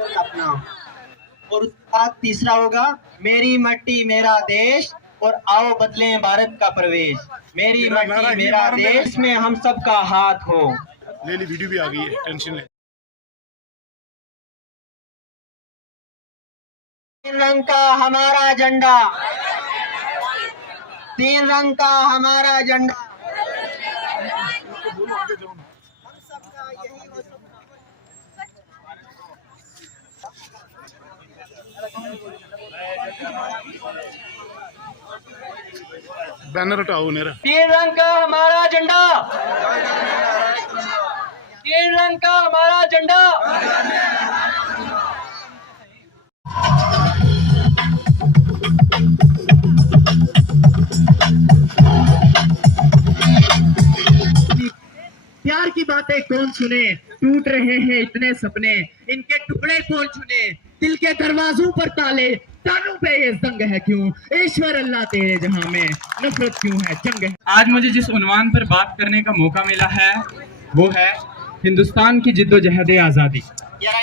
अपना, और उसका तीसरा होगा मेरी मट्टी मेरा देश और आओ बदलें भारत का प्रवेश। मेरी मट्टी मेरा देश में हम सबका हाथ हो। ले ली वीडियो भी आ गई है, टेंशन ले। तीन रंग का हमारा झंडा, तीन रंग का हमारा झंडा, हम सबका यही वो सपना। बैनर हटाओ मेरा। तीन रंग का हमारा झंडा, तीन रंग का हमारा झंडा। प्यार की बातें कौन सुने, टूट रहे हैं इतने सपने, इनके टुकड़े कौन चुने, दिल के दरवाजों पर ताले, तानों पे ये जंग है क्यों, ईश्वर अल्लाह तेरे जहां में नफरत क्यों है, जंग है। आज मुझे जिस उन्वान पर बात करने का मौका मिला है वो है हिंदुस्तान की जिद्दोजहद आज़ादी।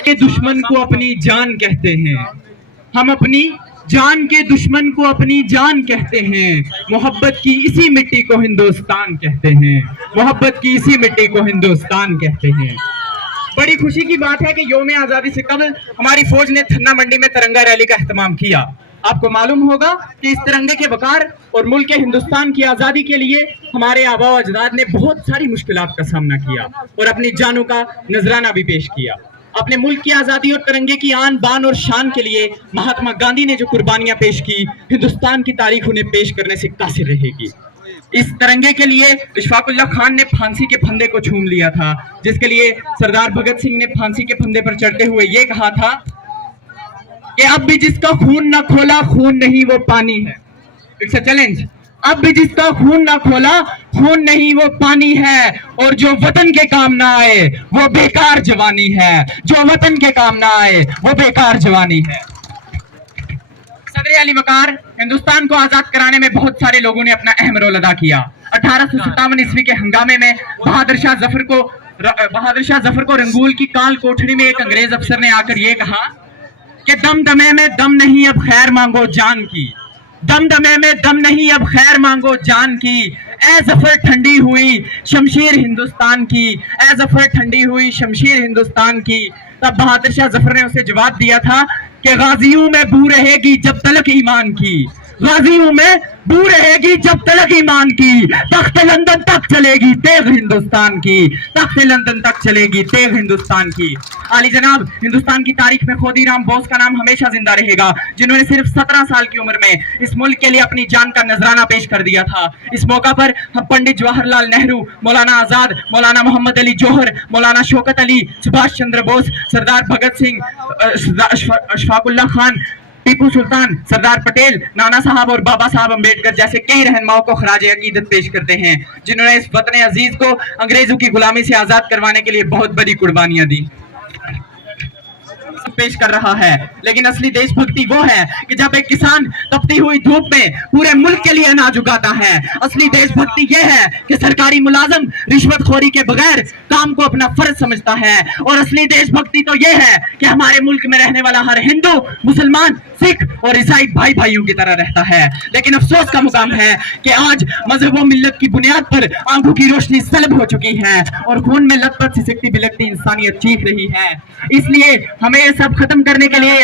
के दुश्मन को अपनी जान कहते हैं, हम अपनी जान के दुश्मन को अपनी जान कहते हैं। मोहब्बत की इसी मिट्टी को हिंदुस्तान कहते हैं, मोहब्बत की इसी मिट्टी को हिंदुस्तान कहते हैं। बड़ी खुशी की बात है कि यौम आज़ादी से कबल हमारी फौज ने थन्ना मंडी में तिरंगा रैली का एहतमाम किया। आपको मालूम होगा कि इस तिरंगे के वकार और मुल्क के हिंदुस्तान की आज़ादी के लिए हमारे आबा व अजदाद ने बहुत सारी मुश्किलात का सामना किया और अपनी जानों का नजराना भी पेश किया। अपने मुल्क की आज़ादी और तिरंगे की आन बान और शान के लिए महात्मा गांधी ने जो कुर्बानियां पेश की, हिंदुस्तान की तारीख उन्हें पेश करने से कासिर रहेगी। इस तिरंगे के लिए इशफाकुल्लाह खान ने फांसी के फंदे को चूम लिया था, जिसके लिए सरदार भगत सिंह ने फांसी के फंदे पर चढ़ते हुए ये कहा था कि अब भी जिसका खून न खोला खून नहीं वो पानी है। It's a challenge. अब भी जिसका खून ना खोला खून नहीं वो पानी है, और जो वतन के काम ना आए वो बेकार जवानी है, जो वतन के काम ना आए वो बेकार जवानी है। सदर अली वकार हिंदुस्तान को आजाद कराने में बहुत सारे लोगों ने अपना अहम रोल अदा किया। 1857 ईस्वी के हंगामे में बहादुर शाह जफर को रंगूल की काल कोठरी में एक अंग्रेज अफसर ने आकर यह कहा कि दम दमे में दम नहीं अब खैर मांगो जान की, दम दमे में दम नहीं अब खैर मांगो जान की, ए जफर ठंडी हुई शमशीर हिंदुस्तान की, ए जफर ठंडी हुई शमशीर हिंदुस्तान की। तब बहादुर शाह जफर ने उसे जवाब दिया था कि गाजियों में बू रहेगी जब तलक ईमान की, गाजियों में बू रहेगी जब तलक ईमान की, तख्त लंदन तक चलेगी तेग हिंदुस्तान की, तख्त लंदन तक चलेगी तेग हिंदुस्तान की। आली जनाब, हिंदुस्तान की तारीख में खुदीराम बोस का नाम हमेशा जिंदा रहेगा, जिन्होंने सिर्फ 17 साल की उम्र में इस मुल्क के लिए अपनी जान का नजराना पेश कर दिया था। इस मौका पर हम पंडित जवाहरलाल नेहरू, मौलाना आजाद, मौलाना मोहम्मद अली जौहर, मौलाना शौकत अली, सुभाष चंद्र बोस, सरदार भगत सिंह, अशफाकुल्लाह खान, टीपू सुल्तान, सरदार पटेल, नाना साहब और बाबा साहब अम्बेडकर जैसे कई रहनुमाओं को खराज अकीदत पेश करते हैं, जिन्होंने इस वतन अजीज को अंग्रेजों की गुलामी से आजाद करवाने के लिए बहुत बड़ी कुर्बानियां दी पेश कर रहा है। लेकिन असली देशभक्ति वो है कि जब एक किसान तपती हुई धूप में पूरे मुल्क के लिए अनाज उगाता है। असली देशभक्ति ये है कि सरकारी मुलाजम रिश्वतखोरी के बगैर काम को अपना फर्ज समझता है। और असली देशभक्ति तो ये है कि हमारे मुल्क में रहने वाला हर हिंदू, मुसलमान, सिख और ईसाई भाई भाइयों की तरह रहता है। लेकिन अफसोस का मुकाम है कि आज मजहब व मिल्लत की बुनियाद पर आंखों की रोशनी सलब हो चुकी है और खून में लथपथ सिसकती बिलकती इंसानियत चीख रही है। इसलिए हमें सब खत्म करने के लिए